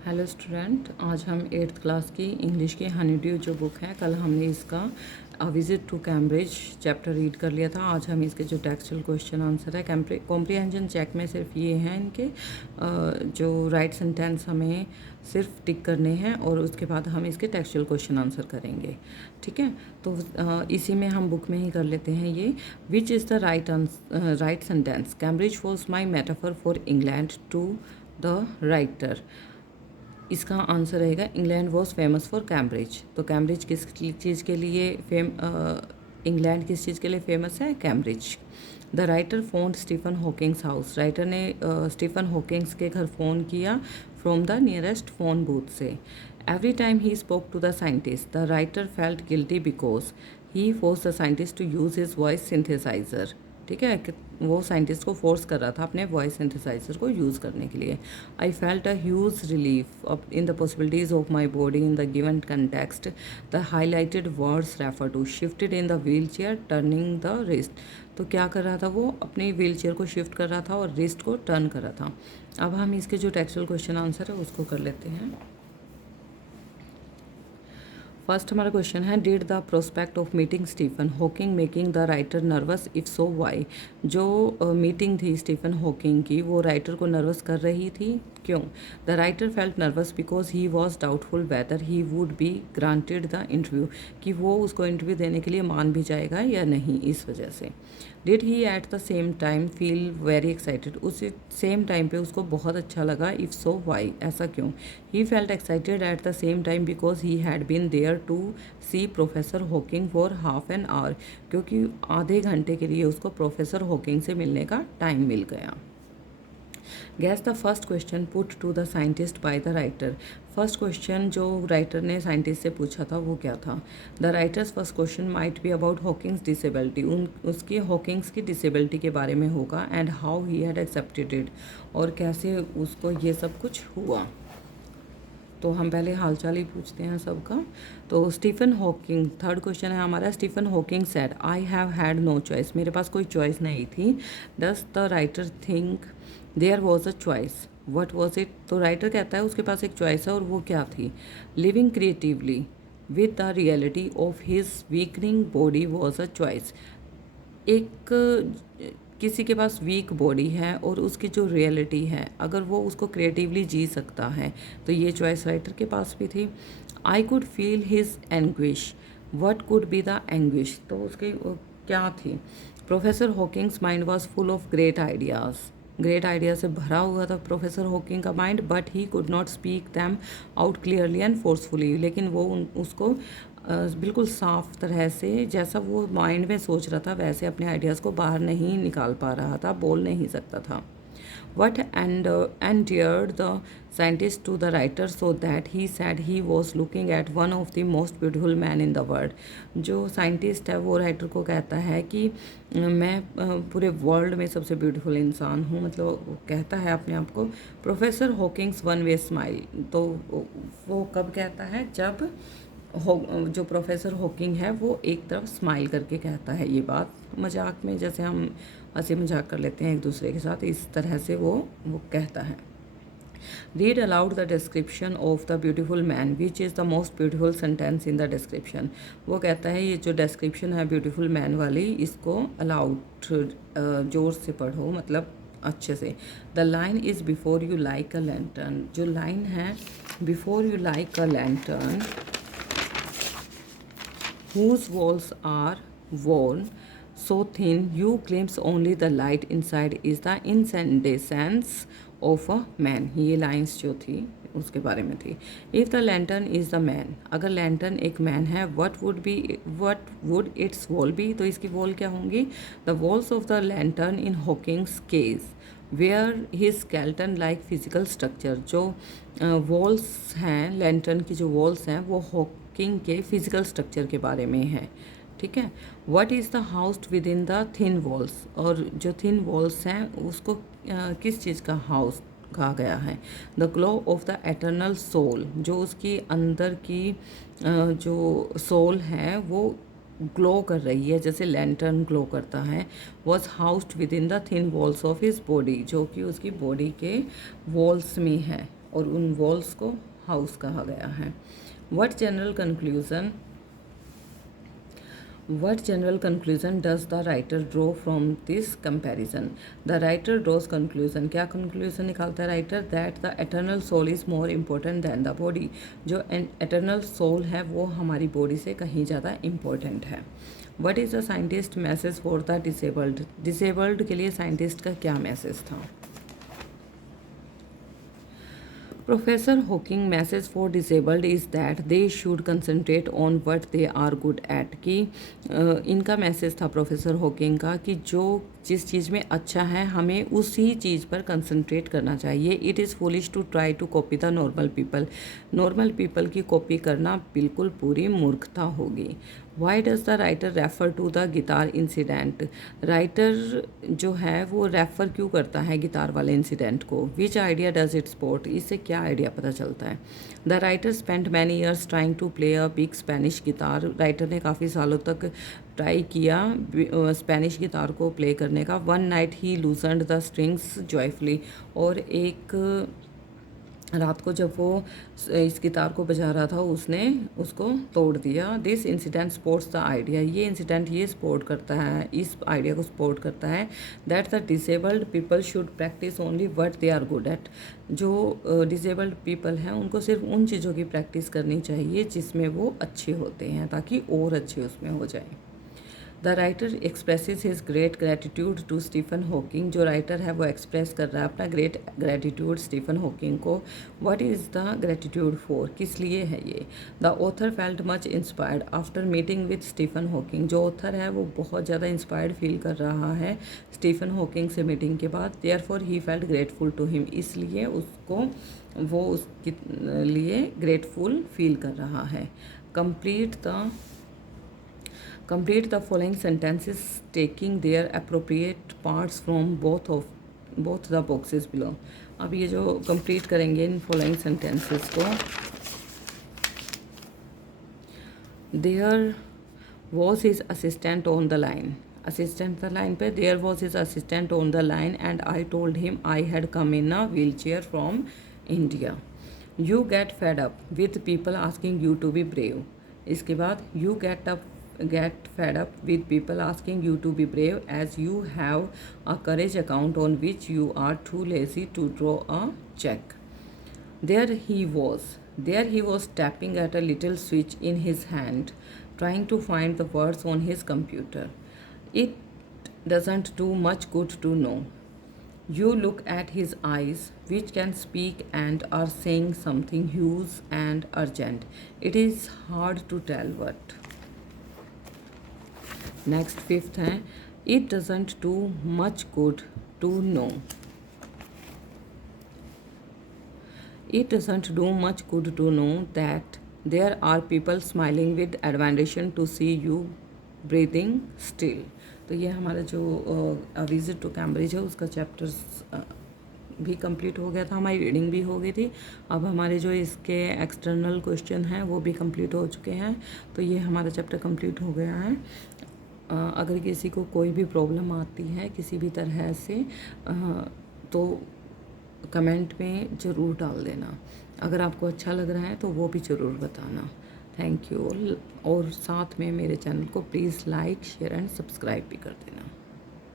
Hello student, आज हम 8th class की इंग्लिश की हनी ड्यू जो बुक है, कल हमने इसका visit to Cambridge chapter read कर लिया था। आज हम इसके जो टेक्सचुअल क्वेश्चन आंसर है कॉम्प्रिहेंशन चेक में सिर्फ ये हैं इनके जो राइट सेंटेंस हमें सिर्फ टिक करने हैं और उसके बाद हम इसके टेक्सचुअल क्वेश्चन आंसर करेंगे। ठीक है, तो इसी में हम बुक में ही कर लेते हैं ये। Which is the right sentence? Cambridge was my metaphor for England to the writer. इसका आंसर रहेगा England was famous for Cambridge. तो कैम्ब्रिज किस चीज़ के लिए इंग्लैंड किस चीज़ के लिए फेमस है? Cambridge. The writer phone Stephen Hawking's house. Writer ने स्टीफन हॉकिंग्स के घर फ़ोन किया from the nearest phone booth से। Every time he spoke to the scientist the writer felt guilty because he force the scientist to use his voice synthesiser. ठीक है, वो scientist को force कर रहा था अपने वॉइस सिंथेसाइजर को यूज़ करने के लिए। I felt a huge relief in the possibilities of my body in the given context. The highlighted words refer to shifted in the wheelchair turning the wrist. तो क्या कर रहा था वो? अपनी व्हील चेयर को शिफ्ट कर रहा था और रिस्ट को टर्न कर रहा था। अब हम इसके जो टेक्सचुअल क्वेश्चन आंसर है उसको कर लेते हैं। फर्स्ट हमारा क्वेश्चन है, did the prospect of meeting Stephen Hawking making the writer nervous, if so why? जो मीटिंग थी स्टीफन हॉकिंग की वो राइटर को नर्वस कर रही थी, क्यों? The writer felt nervous because he was doubtful whether he would be granted the interview, कि वो उसको इंटरव्यू देने के लिए मान भी जाएगा या नहीं, इस वजह से। Did he eight the same time feel very excited? उस सेम टाइम पे उसको बहुत अच्छा लगा, इफ़ सो वाई? ऐसा क्यों? He felt excited at the same time because he had been there to see Professor Hawking for half an hour, क्योंकि आधे घंटे के लिए उसको प्रोफेसर हॉकिंग से मिलने का टाइम मिल गया। Guess the first question put to the scientist by the writer. First question जो राइटर ने साइंटिस्ट से पूछा था वो क्या था? The writer's first question might be about Hawking's disability. उसकी हॉकिंग्स की डिसेबिलिटी के बारे में होगा, and how he had accepted it, और कैसे उसको ये सब कुछ हुआ। तो हम पहले हालचाल ही पूछते हैं सबका। तो स्टीफन हॉकिंग, थर्ड क्वेश्चन है हमारा। Stephen Hawking said I have had no choice. मेरे पास कोई चॉइस नहीं थी। Does the writer think there was a choice? What was it? तो राइटर कहता है उसके पास एक चॉइस है, और वो क्या थी? Living creatively with the reality of his weakening body was a choice. एक किसी के पास वीक बॉडी है और उसकी जो रियलिटी है, अगर वो उसको क्रिएटिवली जी सकता है, तो ये चॉइस राइटर के पास भी थी। I could feel his anguish. What could be the anguish? तो उसकी क्या थी? Professor Hawking's mind was full of great ideas. Great idea से भरा हुआ था प्रोफेसर हॉकिंग का mind, but he could not speak them out clearly and forcefully. लेकिन वो उसको बिल्कुल साफ तरह से, जैसा वो माइंड में सोच रहा था वैसे अपने आइडियाज़ को बाहर नहीं निकाल पा रहा था, बोल नहीं सकता था। What endeared the scientist to the writer so that he said he was looking at one of the most beautiful men in the world? जो साइंटिस्ट है वो राइटर को कहता है कि मैं पूरे वर्ल्ड में सबसे ब्यूटीफुल इंसान हूँ, मतलब वो कहता है अपने आप को। Professor Hawking's one way smile, तो वो कब कहता है? जब जो प्रोफेसर हॉकिंग है वो एक तरफ स्माइल करके कहता है ये बात, मजाक में, जैसे हम हंसी मजाक कर लेते हैं एक दूसरे के साथ, इस तरह से वो कहता है। Read aloud the description of the beautiful man which is the most beautiful sentence in the description. वो कहता है ये जो डिस्क्रिप्शन है ब्यूटीफुल मैन वाली, इसको अलाउड जोर से पढ़ो, मतलब अच्छे से। The line is before you like a lantern. जो लाइन है before you like a lantern whose walls are worn so thin you glimpse only the light inside is the incandescence of a man। ये lines जो थी उसके बारे में थी। If the lantern is the man, अगर lantern एक man है, what would its wall be? तो इसकी वॉल क्या होंगी? The walls of the lantern in Hawking's case where his skeleton like physical structure. जो वॉल्स हैं, लैंटर्न की जो वॉल्स हैं वो हॉकिंग के फिजिकल स्ट्रक्चर के बारे में है। ठीक है। What is the house with in the thin walls? और जो थिन वॉल्स हैं उसको किस चीज़ का हाउस कहा गया है? The glow of the eternal soul, जो उसकी अंदर की जो सोल है वो ग्लो कर रही है जैसे लैंटर्न ग्लो करता है। Was housed with in the thin walls of his body, जो कि उसकी बॉडी के वॉल्स में है। और उन वॉल्स को हाउस कहा गया है। What general conclusion does the writer draw from this comparison? The writer draws conclusion, क्या conclusion निकालता है writer? That the eternal soul is more important than the body. जो eternal soul है वो हमारी बॉडी से कहीं ज़्यादा important है। What is the scientist message for the disabled? Disabled के लिए साइंटिस्ट का क्या मैसेज था? Professor Hawking message for disabled is that they should concentrate on what they are good at, कि इनका मैसेज था प्रोफेसर हॉकिंग का कि जो जिस चीज़ में अच्छा है हमें उसी चीज़ पर कंसनट्रेट करना चाहिए। It is foolish to try to copy the normal people, normal people की कॉपी करना बिल्कुल पूरी मूर्खता होगी। Why does the writer refer to the guitar incident? Writer जो है वो रेफ़र क्यों करता है गिटार वाले इंसिडेंट को? Which idea does it support? इससे क्या आइडिया पता चलता है? The writer spend many years trying to play a big Spanish guitar, writer ने काफ़ी सालों तक ट्राई किया स्पेनिश गिटार को प्ले करने का। One night he loosened the strings joyfully, और एक रात को जब वो इस गिटार को बजा रहा था उसने उसको तोड़ दिया। This incident supports the idea, ये इंसिडेंट ये सपोर्ट करता है, इस आइडिया को सपोर्ट करता है that the disabled people should practice only what they are good at. जो डिसेबल्ड पीपल हैं उनको सिर्फ उन चीज़ों की प्रैक्टिस करनी चाहिए जिसमें वो अच्छे होते हैं, ताकि और अच्छे उसमें हो जाए। The writer expresses his great gratitude to Stephen Hawking, जो राइटर है वो एक्सप्रेस कर रहा है अपना ग्रेट ग्रेटिट्यूड स्टीफन हॉकिंग को। What is the gratitude for, किस लिए है ये? The author felt much inspired after meeting with Stephen Hawking, जो ऑथर है वो बहुत ज़्यादा इंस्पायर्ड फील कर रहा है स्टीफन हॉकिंग से मीटिंग के बाद। Therefore he felt grateful to him, इसलिए उसको वो उसके लिए ग्रेटफुल फील कर रहा है। Complete the following sentences taking their appropriate parts from both the boxes below. अब ये जो complete करेंगे इन following sentences को, there was his assistant on the line. Assistant the line पे there was his assistant on the line and I told him I had come in a wheelchair from India. You get fed up with people asking you to be brave. इसके बाद you get fed up with people asking you to be brave as you have a courage account on which you are too lazy to draw a check. There he was tapping at a little switch in his hand, trying to find the words on his computer. It doesn't do much good to know. You look at his eyes, which can speak and are saying something huge and urgent. It is hard to tell what. Next fifth है, it doesn't do much good to know. It doesn't do much good to know that there are people smiling with adulation to see you breathing still. तो ये हमारा जो visit to Cambridge है उसका chapters भी complete हो गया था, हमारी रीडिंग भी हो गई थी। अब हमारे जो इसके एक्सटर्नल क्वेश्चन हैं वो भी कंप्लीट हो चुके हैं, तो ये हमारा चैप्टर कंप्लीट हो गया है। अगर किसी को कोई भी प्रॉब्लम आती है किसी भी तरह से तो कमेंट में ज़रूर डाल देना। अगर आपको अच्छा लग रहा है तो वो भी ज़रूर बताना। Thank you. और साथ में मेरे चैनल को please like share and subscribe भी कर देना।